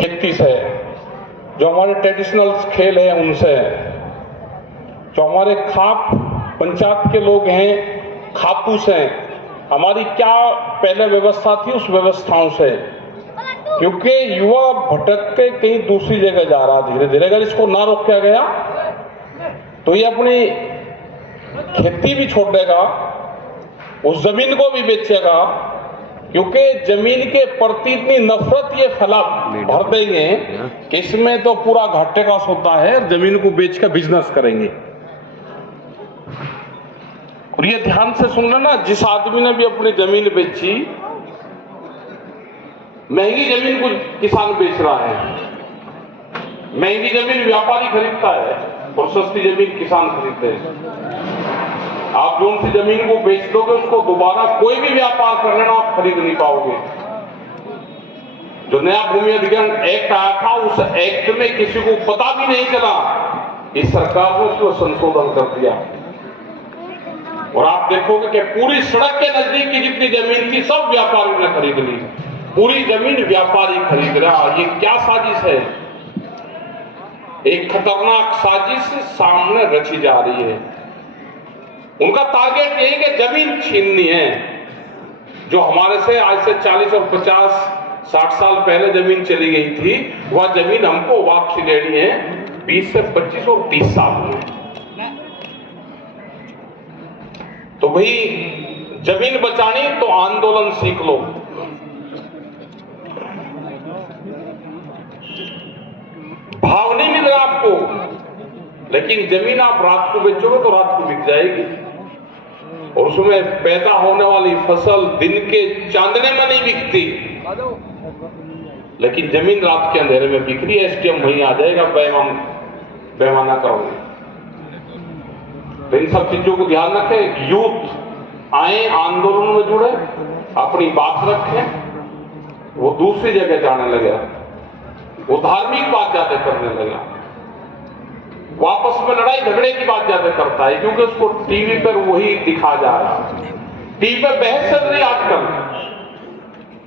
खेती से, जो हमारे ट्रेडिशनल खेल है उनसे, जो हमारे खाप पंचायत के लोग हैं खापू से, हमारी क्या पहले व्यवस्था थी उस व्यवस्थाओं से, क्योंकि युवा भटक के कहीं दूसरी जगह जा रहा धीरे धीरे। अगर इसको ना रोका गया तो ये अपनी खेती भी छोड़ देगा, उस जमीन को भी बेचेगा, क्योंकि जमीन के प्रति इतनी नफरत ये फैला भर देंगे कि इसमें तो पूरा घाटे का सौदा है, जमीन को बेच कर बिजनेस करेंगे। और ये ध्यान से सुन लेना, जिस आदमी ने भी अपनी जमीन बेची, महंगी जमीन को किसान बेच रहा है, महंगी जमीन व्यापारी खरीदता है और सस्ती जमीन किसान खरीदते हैं। आप जो उनकी जमीन को बेच दोगे उसको दोबारा कोई भी व्यापार कर लेना आप खरीद नहीं पाओगे। जो नया भूमि अधिग्रहण एक्ट आया था उस एक्ट में किसी को पता भी नहीं चला, इस सरकार ने उसमें संशोधन कर दिया और आप देखोगे कि पूरी सड़क के नजदीक की जितनी जमीन थी सब व्यापारियों ने खरीद ली। पूरी जमीन व्यापारी खरीद रहा। ये क्या साजिश है? एक खतरनाक साजिश सामने रची जा रही है। उनका टारगेट यही कि जमीन छीननी है। जो हमारे से आज से 40 और 50-60 साल पहले जमीन चली गई थी, वह जमीन हमको वापसी लेनी है 20 से 25 और 30 साल में। तो भाई जमीन बचानी तो आंदोलन सीख लो। भाव नहीं मिल रहा आपको, लेकिन जमीन आप रात को बेचोगे तो रात को बिक जाएगी और उसमें पैदा होने वाली फसल दिन के चांदने में नहीं बिकती, लेकिन जमीन रात के अंधेरे में बिक रही है। एसडीएम वहीं आ जाएगा, पैमाना करोगे। तो इन सब चीजों को ध्यान रखें। यूथ आए, आंदोलन में जुड़े, अपनी बात रखें। वो दूसरी जगह जाने लगे, वो धार्मिक बात ज्यादा करने लगा, वापस में लड़ाई झगड़े की बात ज्यादा करता है, क्योंकि उसको टीवी पर वही दिखा जा रहा है। टीवी पर बहस चल रही आजकल,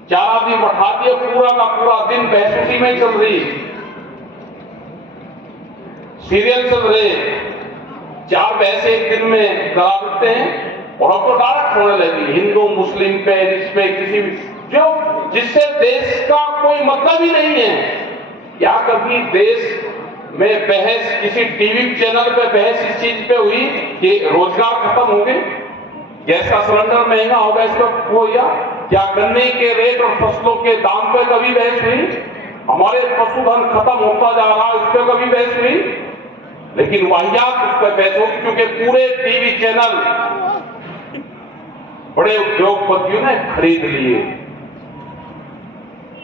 4 आदमी बैठा दिए, पूरा का पूरा दिन बहस उसी में चल रही, सीरियल चल रहे, 4 बहस एक दिन में करा देते हैं और अब तो डायरेक्ट होने लगी हिंदू मुस्लिम पे, इस पे, किसी भी, जो जिससे देश का कोई मतलब ही नहीं है। क्या कभी देश में बहस किसी टीवी चैनल पे बहस इस चीज पे हुई कि रोजगार खत्म हो गए, गैस का सिलेंडर महंगा हो गया, इसका हो गया? क्या गन्ने के रेट और फसलों के दाम पे कभी बहस हुई? हमारे पशुधन खत्म होता जा रहा है, उस पर कभी बहस हुई? लेकिन वाहियात उस पर बहस होगी, क्योंकि पूरे टीवी चैनल बड़े उद्योगपतियों ने खरीद लिए।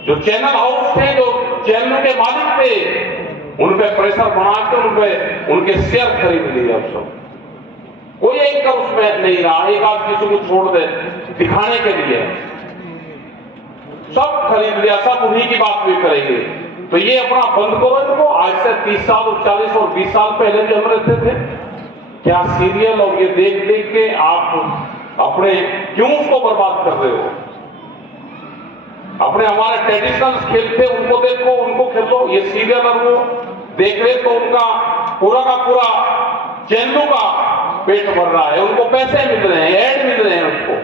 जो चैनल हाउस थे, जो चैनल के मालिक थे, उन पे प्रेशर बना के उनके शेयर खरीद लिए। अब सब कोई एक का उसमें नहीं रहा, एक आध किसी को छोड़ दे दिखाने के लिए, सब खरीद लिया, सब उन्हीं की बात भी करेंगे। तो ये अपना बंद करो इनको। आज से 30 साल और 40 और 20 साल पहले भी हम रहते थे, क्या सीरियल और ये देख देख के आप अपने क्यों उसको बर्बाद कर रहे हो? अपने हमारे ट्रेडिशनल खेल थे उनको देखो, उनको खेलो। ये सीरियल और वो देख रहे तो उनका पूरा का पूरा चैनलों का पेट भर रहा है, उनको पैसे मिल रहे हैं, ऐड मिल रहे हैं, उसको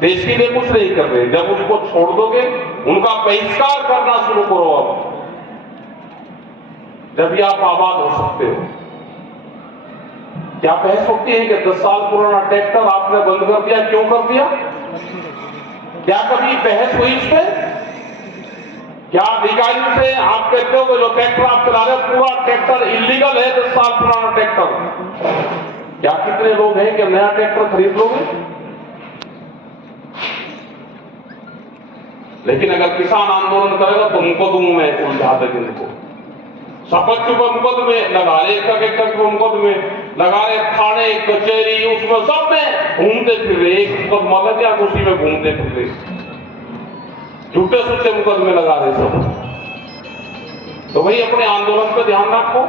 देश के लिए कुछ नहीं कर रहे। जब उनको छोड़ दोगे, उनका बहिष्कार करना शुरू करो अब, जब भी आप आबाद हो सकते हो। क्या बहस होती है कि 10 साल पुराना ट्रैक्टर आपने बंद कर दिया, क्यों कर दिया? क्या कभी बहस हुई इस पे? क्या अधिकारी से आप कहते हो कि जो ट्रैक्टर आप चला रहे हो पूरा ट्रैक्टर इलीगल है, 10 साल पुराना ट्रैक्टर? क्या कितने लोग हैं कि नया ट्रैक्टर खरीद लोगे? लेकिन अगर किसान आंदोलन करेगा तो मुकदमों में उलझा देंगे उनको, शपथ चुप मुकदमे लगा रहे, एक मुकदमे लगा रहे, थाने कचहरी उसमें सब में घूमते फिर रहे, एक मुकदमा लग गया उसी में घूमते फिर रहे, झूठे सूठे मुकदमे लगा रहे सब। तो भाई अपने आंदोलन पे ध्यान रखो,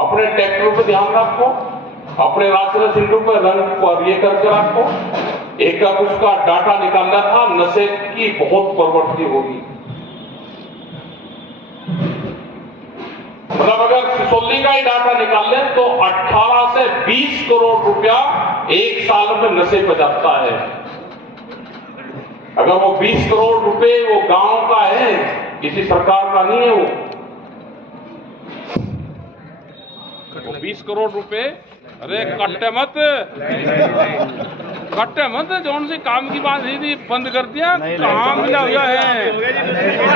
अपने ट्रैक्टरों पे ध्यान रखो, अपने राशन सिंधु पे रंग पर ये करके रखो। एक उसका डाटा निकालना था, नशे की बहुत प्रवृत्ति होगी, ही डाटा निकाल लें तो 18 से 20 करोड़ रुपया एक साल में नशे पर जाता है। अगर वो 20 करोड़ रुपए वो गांव का है, किसी सरकार का नहीं है वो 20 करोड़ रुपए। अरे कट्टे मत जौन से काम की बात ही थी बंद कर दिया, काम मिला हुआ है।